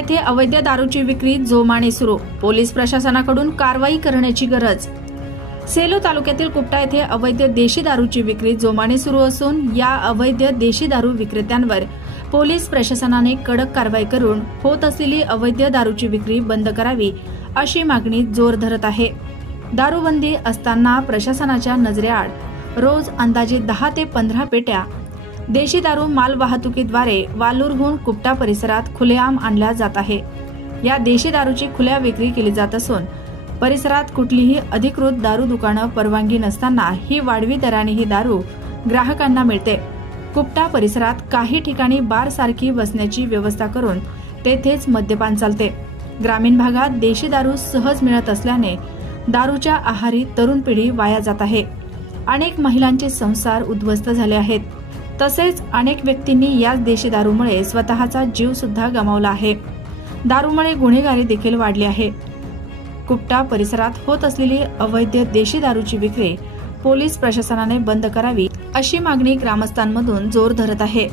येथे अवैध दारूची विक्री जोमाने सुरू, पोलीस प्रशासनाकडून कारवाई करण्याची गरज। सेलू तालुक्यातील कुपटा येथे अवैध देशी दारूची विक्री जोमाने सुरू असून या अवैध देशी दारू विक्रेत्यांवर पोलीस प्रशासनाने कडक कारवाई करून होत असलेली अवैध दारूची विक्री बंद करावी अशी मागणी जोर धरत आहे। दारूबंदी असताना प्रशासनाच्या नजरेआड रोज अंदाजे 10 ते 15 पेट्या देशी दारू माल वाहतुकीद्वारे वालूरहून कुपटा परिसरात खुलेआम आणल्या जात आहे। या देशी दारूची खुल्या विक्री केली जात असून परिसरात कुठलीही अधिकृत दारू दुकानं परवानगी नसताना ही वाढवी दराने ही दारू ग्राहकांना मिळते। कुपटा परिसरात काही ठिकाणी बार सारखी बसण्याची व्यवस्था करून तेथेच मद्यपान चालते। ग्रामीण भागात देशी दारू सहज मिळत असल्याने दारूच्या आहारी तरुण पिढी वाया जात आहे। अनेक महिलांचे संसार उद्ध्वस्त झाले आहेत, तसेच अनेक व्यक्तींनी या देशी दारूमुळे स्वतःचा जीव सुद्धा गमावला आहे। दारूमुळे गुन्हेगारी देखील वाढली आहे। कुपटा परिसरात होत असलेली अवैध देशी दारूची विक्री पोलीस प्रशासनाने बंद करावी अशी मागणी ग्रामस्थांमधून जोर धरत आहे।